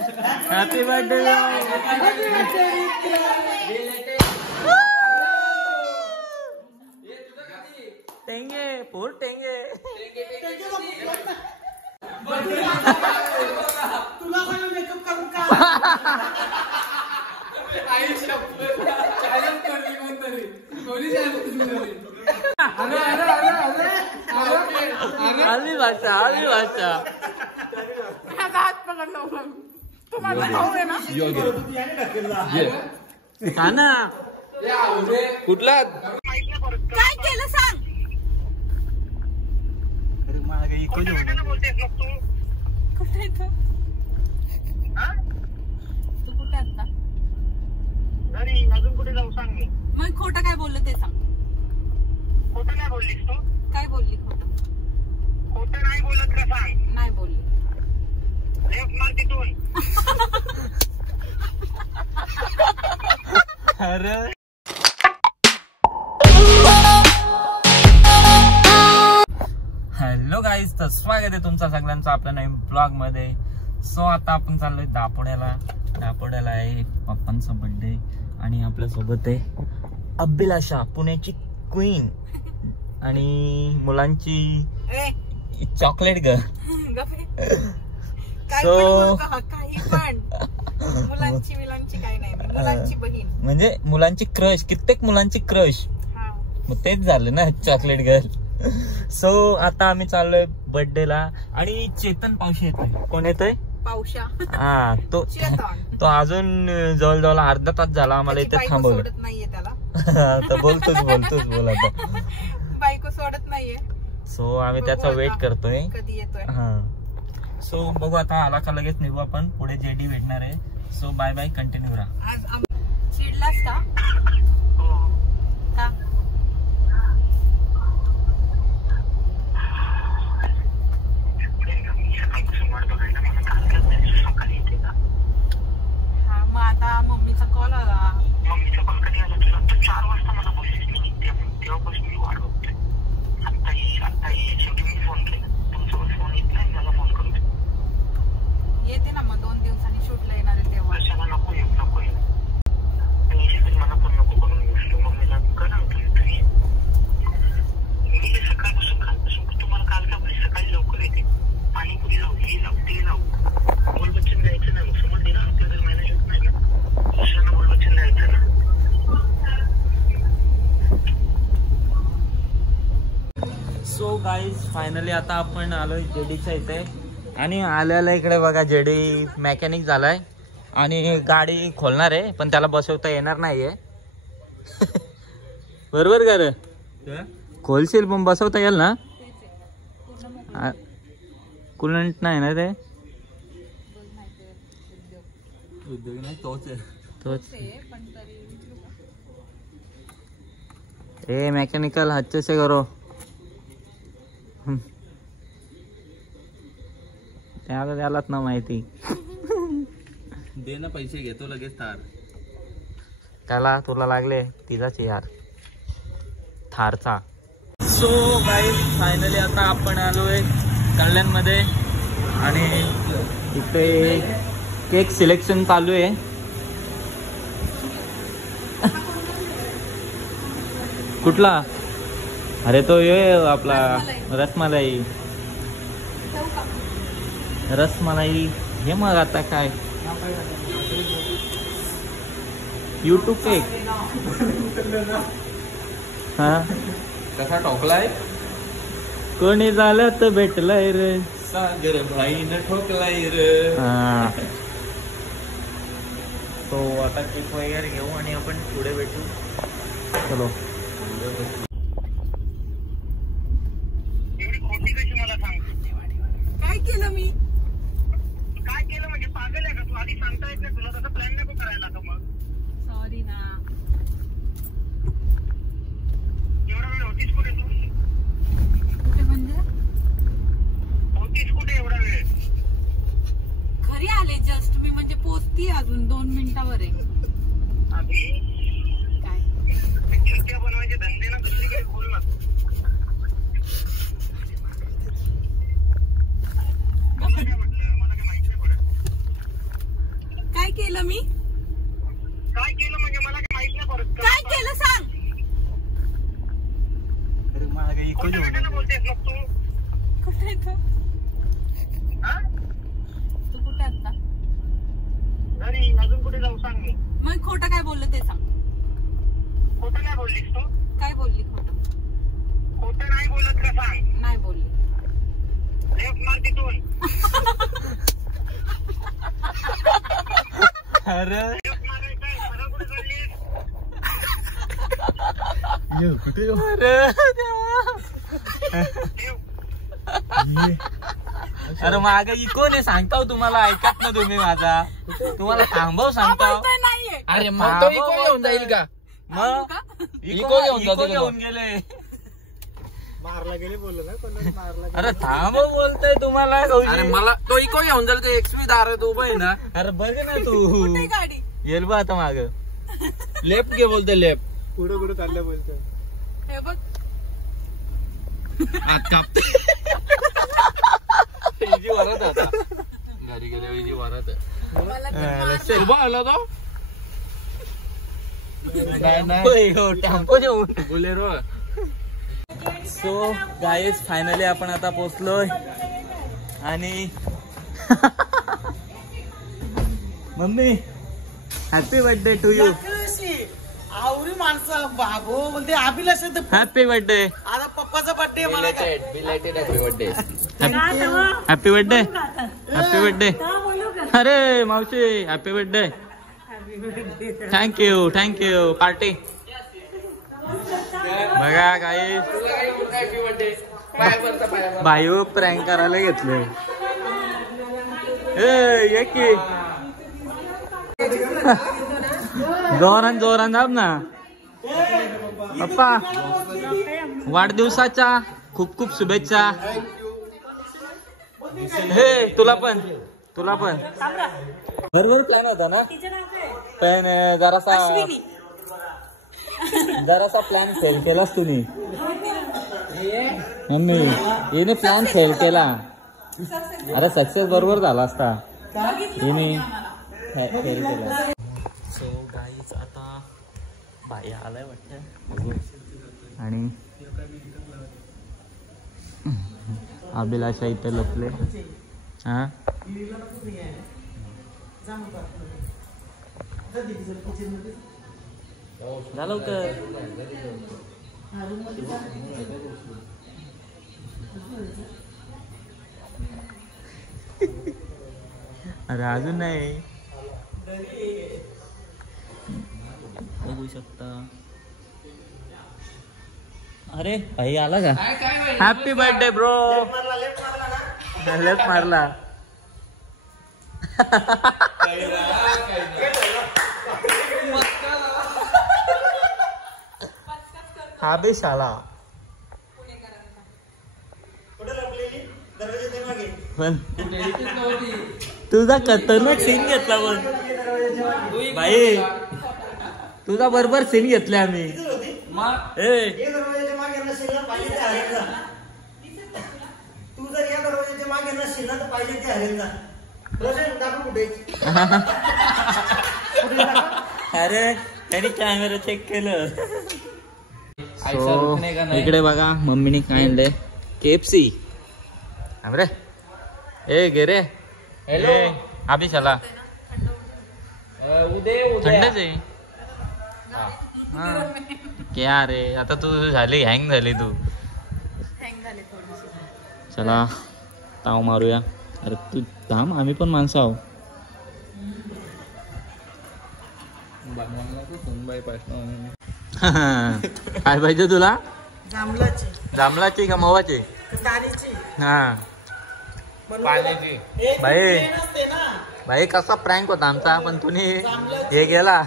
Happy birthday टेंगे पोर टेंगे तुला सांगून मेकअप करून का आली भाषा हात पकडलो तुम्हाला भाऊ आहे ना का ना कुठला काय केलं सांग अरे मला काही कुठे आहे तू कुठे आता घरी अजून कुठे जाऊ सांग मी मग खोटं काय बोललं ते सांग खोटं नाही बोललीस तू काय बोलली खोटं खोटं नाही बोलत का सांग नाही बोलली लेफ्ट मार तिथून अरे हॅलो गाईज तर स्वागत आहे तुमचं सगळ्यांचं आपल्या नवीन ब्लॉग मध्ये. सो आता आपण चाललोय दापोड्याला आहे पप्पांचा बर्थडे आणि आपल्या सोबत आहे अभिलाषा पुण्याची क्वीन आणि मुलांची चॉकलेट गर्ल. सो काही पण मुलांची काही नाही मुलांची बहीण म्हणजे मुलांची क्रश कित्येक मुलांची क्रश मग तेच झालं ना चॉकलेट गर्ल. सो आता आम्ही चाललोय बर्थडेला आणि चेतन पावशी येतोय. कोण येतोय? पावशा. हा तो अजून जवळजवळ अर्धा तास झाला आम्हाला इथे थांबवलं नाहीये त्याला. तर बोल आता बायको सोडत नाहीये. सो आम्ही त्याचा वेट करतोय कधी येतोय. हा सो बघू आता आला का लगेच निघू आपण. पुढे जेडी भेटणार आहे. सो बाय बाय कंटिन्यू राहा. आज चिडलास का? मग आता मम्मीचा कॉल आला. मम्मीचा कॉल कधी आला तुला? तू 4 वाजता मला बोललीस मी निघते म्हणून. तेव्हापासून मी वाट बघतोय. आत्ताही शेवटी मी फोन केला. तुमच्यावर फोन येत नाही मला फोन करू दे. येते ना मग 2 दिवसांनी शूटला येणार आहे तेव्हा. कशाला नको येऊ आणि मला पण नको करून येऊ. मम्मीला कर तरी मी कालपासून तुम्हाला काल का बोलली सकाळी लवकर येते पाणीपुरी लावू हे लावू ते लावू बोल बच्चन जायचं ना. समजली ना आपल्या जर मॅनेज होत नाही ना दुसऱ्यांना बोल बच्चन जायचं ना. सो गाईज फायनली आता आपण आलोय जेडीच्या इथे आणि आल्याला इकडे बघा जेडी मेकॅनिक झालाय आणि गाडी खोलणार आहे पण त्याला बसवता येणार नाहीये. बरोबर का रे? खोलशील पण बसवता येईल ना? कुलंट नाही ना ते उद्योग नाही तोच ए मैकेनिकल अच्छे से करो. त्यालाच ना माहिती. दे ना पैसे घेतो लगेच थार. त्याला तुला लागले तिचाच यार थारचा. सो गाईज फायनली आता आपण आलोय कल्याणमध्ये आणि इथे केक सिलेक्शन चालू आहे. कुठला? अरे तो ये आपला रसमलाई हे मग आता काय यूट्यूब केक. हा कसा ठोकलाय? कोणी झालं तर भेटलाय रे सागर भाईनं ठोकलाय रे. हा तो आता केक वगैरे घेऊ आणि आपण पुढे भेटू. चलो. एवढी खोटी कशी मला सांग? काय केलं मी? काय केलं म्हणजे पागल आहे का तू? आधी सांगता येत नाही तुला? तसं प्लॅन नको करायला का मग? सॉरी ना. एवढा वेळ होतीस कुठे तू? कुठे म्हणजे? होतीस कुठे एवढा वेळ? घरी आले जस्ट मी. म्हणजे पोचती अजून 2 मिनिटावर आहे. आधी काय चिंट्या बनवायचे धंदे ना दुसरीकडे बोल ना. मला काय म्हटलं? मला काय माहिती नाही पडत. केलं मी? काय केलं म्हणजे मला काय माहित नाही परत. काय केलं सांग. अरे मागे इको कोणत्या गटाला बोलतेस मग तू? कुठे आहे तू? हा? तू कुठे आहे आता? घरी. अजून कुठे जाऊ सांग मी. मग खोटं काय बोललं ते सांग. खोटं नाही बोललीस तू? काय बोलली खोटं? खोटं नाही बोलत का सांग. नाही बोलली. लेफ्ट मार तिथून. अरे लेफ्ट मारायचंय. सरळ कुठे चाललीस? कुठे अरे अरे मागे इको नाही सांगताव तुम्हाला. ऐकत ना तुम्ही माझा. तुम्हाला थांबव सांगताव. बोलतोय नाहीये. अरे मग तो इको घेऊन जाईल का? मग इको घेऊन जाते का? घेऊन गेले. मारला गेले बोललो ना कोणाला मारला. अरे थांबव बोलतोय तुम्हाला. अरे मला तो इको घेऊन जाईल. ते एक्सपी दारात उभा आहे ना. अरे बघ ना तू कुठे गाडी? येल बा आता माग. लेफ्ट घे बोलते लेफ्ट. पुढे कुठे चाललं बोलतोय. हे बघ. कापते इजी वरत होता. घरी गेल्या इजी वरत मला ते मारलं. उभा आला तो. टेम्पो देऊन. बोलेरो. सो गाईज फायनली आपण आता पोहोचलोय आणि mummy happy birthday to you. आवरी माणसं बाबो म्हणजे अभिलाष हॅपी बर्थडे. आता पप्पाचा बर्थडे मला काय belated happy birthday. Happy birthday. Happy birthday. अरे मावशी happy birthday. Thank you thank you. Party बघा गाईज भाई प्रँक करायला घेतले. ये की जोरान जोरान दाब ना पप्पा. वाढदिवसाच्या खूप खूप शुभेच्छा. हे तुला पण बरोबर प्लॅन होता ना. पण जरासा प्लॅन फेल केलास तुम्ही. मम्मी येणे प्लॅन फेल केला. अरे सक्सेस बरोबर झाला असता. येणे फेल केला. सो गाईज आता बाई आलाय वाटतं आणि अभिलाषा इथे लपले. हा झालं का? अरे अजून नाही. बघू शकता. अरे भाई आला का? Happy birthday bro. लेफ्ट मारला. हा बे शाला. पण तुझा खतरनाक सीन घेतला पण भाई. तुझा बरोबर सीन घेतले आम्ही. तू जर या दरवाजाच्या मागे नसशील ना तर पाहिजे ते हरेल ना. कुठे अरे त्यांनी कॅमेरा चेक केलं. So, इकडे बघा मम्मीने काय आणलंय. KFC. अरे ए गे रे. हॅलो अभि चला. थंडच आहे. क्या रे आता तू झाली हँग झाली तू. चला ताव मारूया. अरे तू थांब आम्ही पण माणसं आहो. काय पाहिजे तुला? जांभळाची का मवाची? हा भाई कसा प्रँक होता आमचा पण तुम्ही हे गेला.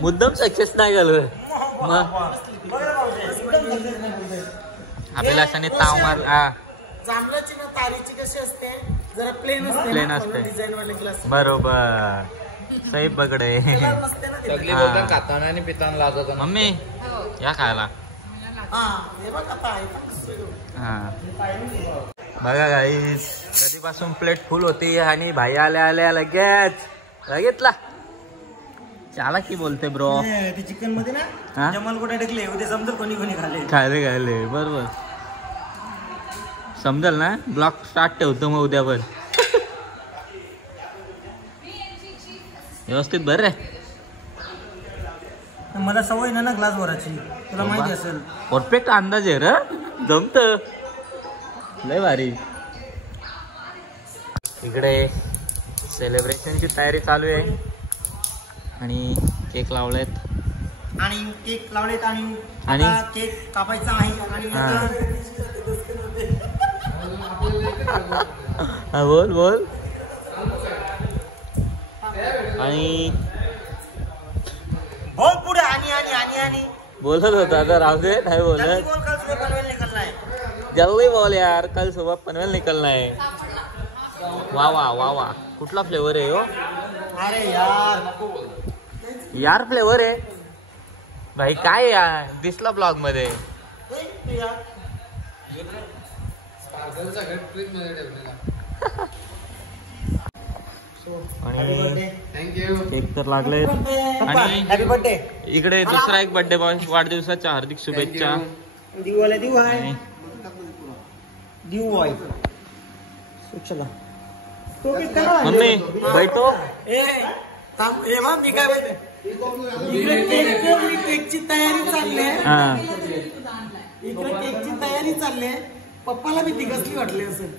मुद्दाम सक्सेस नाही झालं. मग अभिलाषाने ताव मार. जांभळाची ना तारीची कशी असते जरा प्लेन असते डिझाइन वाले ग्लास. बरोबर सही पकडे. सगळी बोलतात खाताना आणि पिताना लागत. मम्मी या खायला. हे बघ आता हा बघा गाईस कधीपासून प्लेट फुल होती आणि भाई आल्या आल्या लगेच बघितला चाला की बोलते ब्रो ते चिकन मध्ये ना जमाल कुठे टाकले उद्या समजेल कोणी कोणी खाले बरोबर समजेल ना ब्लॉक स्टार्ट ठेवतो मग उद्या पण व्यवस्थित बर रे मला सवय ना ग्लास भरायची तुला माहिती असेल परफेक्ट अंदाज आहे रे जमत लय भारी इकडे सेलिब्रेशनची तयारी चालू आहे आणि केक लावलेत आणि केक कापायचा आहे आणि बोल आणि बोल पुढे आणि बोलत होता आता राहू दे नाही बोलत जल्दी बोल यार कल सुबह पनवेल निकलना है वा कुठला फ्लेवर आहे हो अरे यार फ्लेवर आहे भाई काय यार दिसला ब्लॉग मध्ये आणि केक तर लागले आणि हॅपी बर्थडे इकडे दुसरा एक बर्थडे बॉय वाढदिवसाच्या हार्दिक शुभेच्छा चला मम्मी बैठो मी काय बोलते केकची तयारी चालली इकडे केकची तयारी चालली आहे पप्पाला मी ती कसली वाटली असेल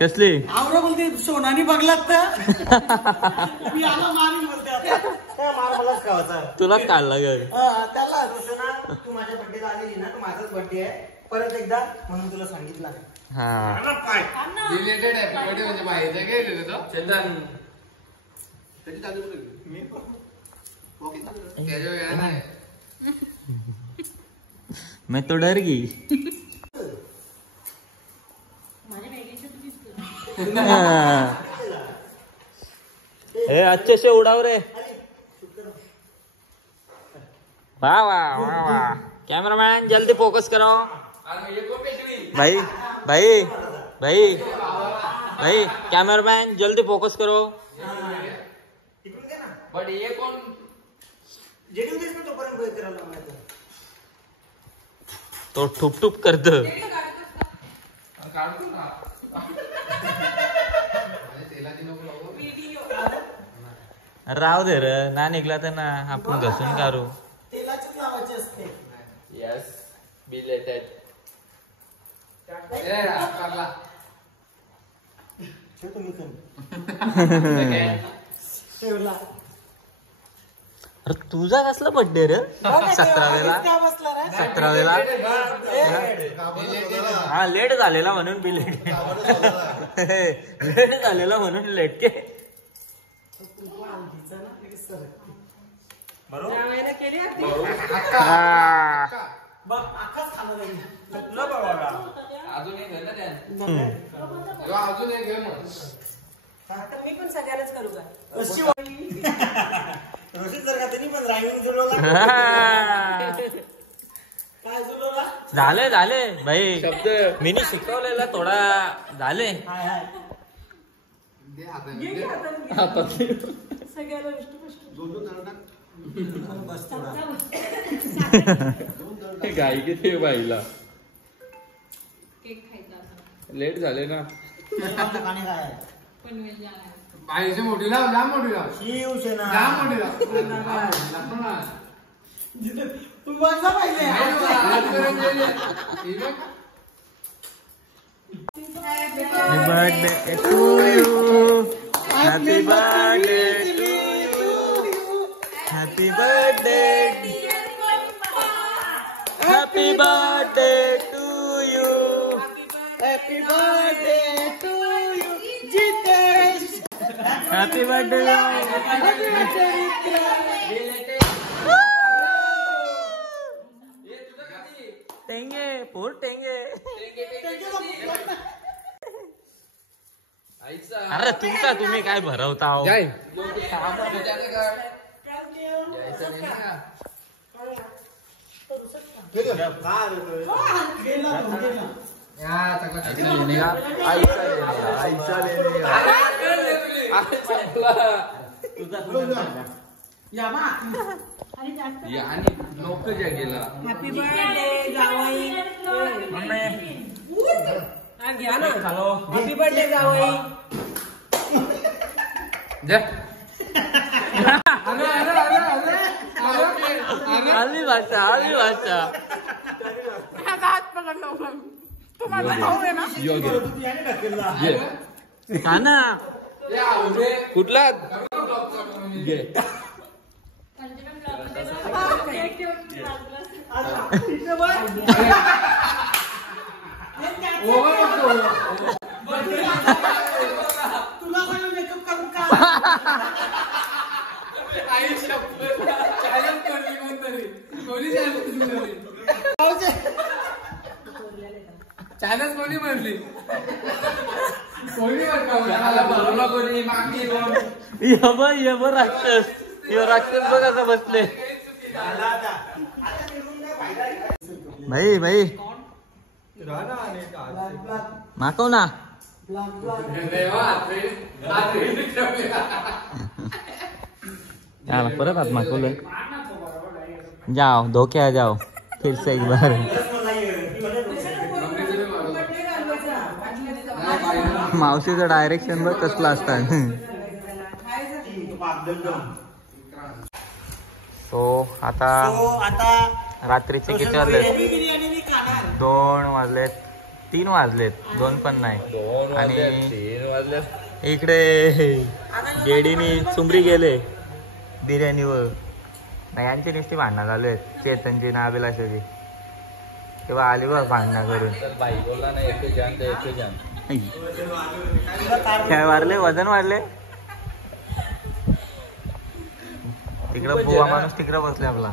कसली आवरा बोलते सोनानी बघलात तर मी आला मारीन बोलते मार मलाच खावाचा तुलाच काढला ग त्याला सोना तू माझ्या बर्थडेला आलेली ना तू माझाच बर्थडे आहे परत एकदा म्हणून तुला सांगितलं मैं तो डर गई अच्छे से उड़ाओ रे वाह वाह वाह वाह कैमरामैन जल्दी फोकस करो भाई कैमरामैन जल्दी फोकस करो बट ये कौन तो ठुप करत राव दे रे ना निघला तर ना आपण घसून काढू तेलाचीच लावायची असते यस बिलेटेड अरे तुझा कसला बर्थडे रे 17वेला हा लेट झालेला म्हणून बी लेट झालेला म्हणून लेट के मी पण सगळ्यालाच करू का रोशित जर का त्यांनी पण ड्रायव्हिंग जुळवला काय जुळवला झाले भाई शब्द मीनी शिकवलेला थोडा झाले सगळ्याला गाई किती बाईला केक खायचा लेट झाले ना गाणे काय आहे पनवेल जाणार बाईची मोठी लाव जा मोठी लाव शिवसेना जा मोठी लाव तू बघा पाहिजे birthday to you happy birthday to you happy birthday happy birthday to you happy birthday to you Jitesh happy birthday टेंगे पोर टेंगे अरे तुमचा तुम्ही काय भरवता हो आणि लोक ज्या गेला हॅपी बर्थडे जावई घ्या ना हॅपी बर्थडे जावई आली भाषा तुम्हाला भाऊ आहे ना का ना कुठला तुला मेकअप करून का चॅनल कोणी म्हणली ये बघ राक्षस बघ असं बसले भाई माकव ना परत आत माकवलं जाओ धोके आ जाओ फिर से एक बार मावशीचं डायरेक्शन बघ कसलं असतं सो आता रात्रीचे किती वाजलेत 2 वाजलेत 3 वाजलेत 2 पण नाही आणि 3 वाजले इकडे गेडीनी चुंबरी गेले बिर्याणीवर यांची नुसती भांडणं चालू आहेत चेतनची ना अभिलाषाची तेव्हा आली बघ भांडणं करून बाई बोलला ना एक जान काय वाढले वजन वाढले तिकडं बुवा माणूस तिकडं बसले आपला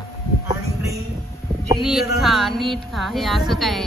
नीट खा हे असं काय